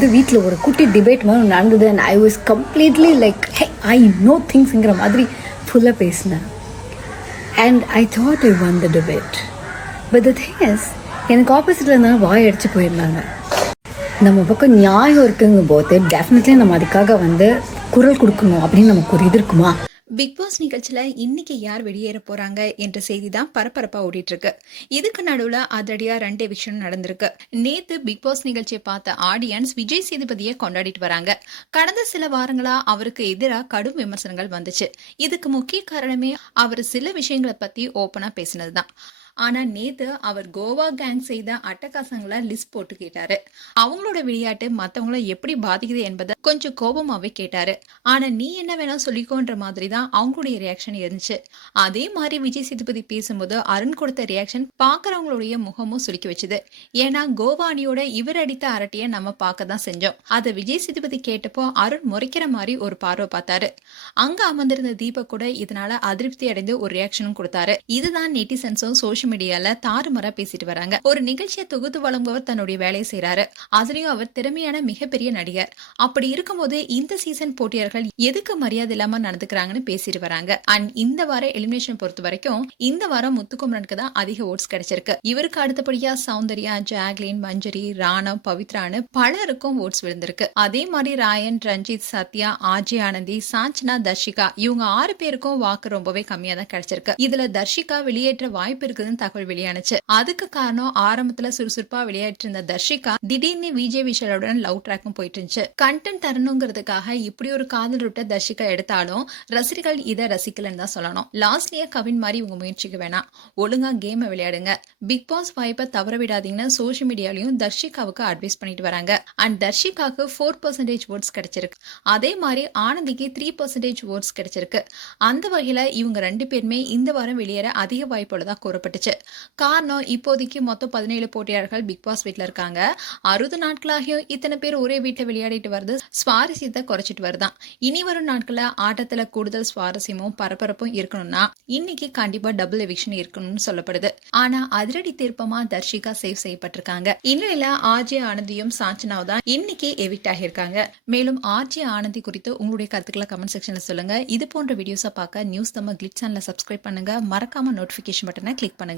வந்து வீட்டில் ஒரு குட்டி டிபேட் மாதிரி நடந்தது. And I was completely like hey I know திங்ஸுங்கிற மாதிரி ஃபுல்லாக பேசினேன். And I thought I won the debate. But the thing is, எனக்கு ஆப்போசிட்டில் இருந்தாலும் வாய் அடித்து போயிருந்தாங்க. நம்ம பக்கம் நியாயம் இருக்குங்கும் போது டெஃபினெட்லி நம்ம அதுக்காக வந்து குரல் கொடுக்கணும் அப்படின்னு நமக்கு ஒரு இது இருக்குமா? பிக் பாஸ் நிகழ்ச்சியில இன்னைக்கு யார் வெளியேற போறாங்க என்ற செய்தி தான் பரபரப்பா ஓடிட்டு இருக்கு. இதுக்கு நடுவுல அதிரடியா 2 விஷயம் நடந்திருக்கு. நேத்து பிக் பாஸ் நிகழ்ச்சியை பார்த்த ஆடியன்ஸ் விஜய் சேதுபதியை கொண்டாடிட்டு வராங்க. கடந்த சில வாரங்களா அவருக்கு எதிராக கடும் விமர்சனங்கள் வந்துச்சு. இதுக்கு முக்கிய காரணமே அவர் சில விஷயங்களை பத்தி ஓப்பனா பேசினதுதான். ஆனா நேத்து அவர் கோவா கேங் செய்த அட்டகாசங்களை லிஸ்ட் போட்டு கேட்டாரு. அவங்களோட விளையாட்டு மத்தவங்கள எப்படி பாதிக்குது என்பதை கொஞ்சம் கோபமாவே கேட்டாரு. ஆனா நீ என்ன வேணா சொல்லிக்கோன்ற மாதிரி தான் அவங்களுடைய ரியாக்ஷன் இருந்துச்சு. அதே மாதிரி விஜய் சேதுபதி பேசும்போது அருண் கொடுத்த ரியாக்ஷன் பாக்குறவங்களுடைய முகமும் சுருக்கி வச்சுது. ஏன்னா கோவா அணியோட இவர் அடித்த அரட்டிய நம்ம பார்க்க தான் செஞ்சோம். அதை விஜய் சேதுபதி கேட்டப்போ அருண் முறைக்கிற மாதிரி ஒரு பார்வை பார்த்தாரு. அங்க அமர்ந்திருந்த தீபக் கூட இதனால அதிருப்தி அடைந்து ஒரு ரியாக்ஷனும் கொடுத்தாரு. இதுதான் நெட்டிசன்ஸும் சோஷியல் மீடியால தாறுமாறா பேசிட்டு வராங்க. ஒரு நிகழ்ச்சியை தொகுத்து வழங்குபவர் தன்னுடைய வேலையை செய்யறாரு. அதுலயும் அவர் திறமையான மிகப்பெரிய நடிகர். அப்படி இருக்கும்போது இந்த சீசன் போட்டியாளர்கள் எதுக்கு மரியாதை இல்லாம நடந்துக்கிறாங்கன்னு பேசிட்டு வராங்க. அண்ட் இந்த வார எலிமினேஷன் பொறுத்த வரைக்கும் இந்த வாரம் முத்துக்குமரனுக்கு தான் அதிக ஓட்ஸ் கிடைச்சிருக்கு. இவருக்கு அடுத்தபடியா சௌந்தர்யா, ஜாக்லின், மஞ்சரி, ராணவ், பவித்ரான்னு பலருக்கும் ஓட்ஸ் விழுந்திருக்கு. அதே மாதிரி ராயன், ரஞ்சித், சத்யா, ஆர்ஜே ஆனந்தி, சாஞ்சனா, தர்ஷிகா இவங்க 6 பேருக்கும் வாக்கு ரொம்பவே கம்மியா தான் கிடைச்சிருக்கு. இதுல தர்ஷிகா வெளியேற்ற வாய்ப்பு இருக்குதுன்னு தகவல் வெளியானுச்சு. அதுக்கு காரணம் ஆரம்பத்துல சுறுசுறுப்பா விளையாட்டு இருந்த தர்ஷிகா திடீர்னு விஜய் விஷாலுடன் லவ் ட்ராக்கும் போயிட்டு இருந்துச்சு. கண்டென்ட் தரணுங்கிறதுக்காக இப்படி ஒரு காதல் ரூட்டை தர்ஷிகா எடுத்தாலும் ரசிகர்கள் இதை ரசிக்கலன்னு தான் சொல்லணும். லாஸ்ட்லியா கவின் மாதிரி இவங்க முயற்சிக்க வேணாம், ஒழுங்கா கேமை விளையாடுங்க, பிக் பாஸ் வாய்ப்பை தவற விடாதீங்கன்னு சோஷியல் மீடியாலையும் தர்ஷிகாவுக்கு அட்வைஸ் பண்ணிட்டு வராங்க. அண்ட் தர்ஷிகாவுக்கு 4% ஓட்ஸ் கிடைச்சிருக்கு. அதே மாதிரி ஆனந்திக்கு 3% ஓட்ஸ் கிடைச்சிருக்கு. அந்த வகையில இவங்க 2 பேருமே இந்த வாரம் வெளியேற அதிக வாய்ப்புள்ளதா கூறப்பட்டுச்சு. காரணம், இப்போதைக்கு மொத்தம் 17 போட்டியாளர்கள் பிக் பாஸ் வீட்டுல இருக்காங்க. 60 நாட்களாகியும் இத்தனை பேர் ஒரே வீட்டை விளையாடிட்டு வருது சுவாரஸ்யத்தை குறைச்சிட்டு வருதான். இனி வரும் நாட்கள ஆட்டத்துல கூடுதல் சுவாரஸ்யமும் பரபரப்பும் இருக்கணும்னா இன்னைக்கு கண்டிப்பா டபுள் எவிக்ஷன் இருக்கணும்னு சொல்லப்படுது. ஆனா அதிரடி திருப்பமா தர்ஷிகா சேவ் செய்யப்பட்டிருக்காங்க. இந்நிலையில ஆர்ஜே ஆனந்தியும் சாஞ்சனாவும் தான் இன்னைக்கு எவிக்ட் ஆகியிருக்காங்க. மேலும் ஆர்ஜே ஆனந்தி குறித்து உங்களுடைய கருத்துக்களை கமெண்ட் செக்ஷன்ல சொல்லுங்க. இது போன்ற வீடியோஸை பார்க்க நியூஸ் தமிழ் கிளிட்ஸ் சேனலை சப்ஸ்கிரைப் பண்ணுங்க. மறக்காம நோட்டிபிகேஷன் பட்டனை கிளிக் பண்ணுங்க.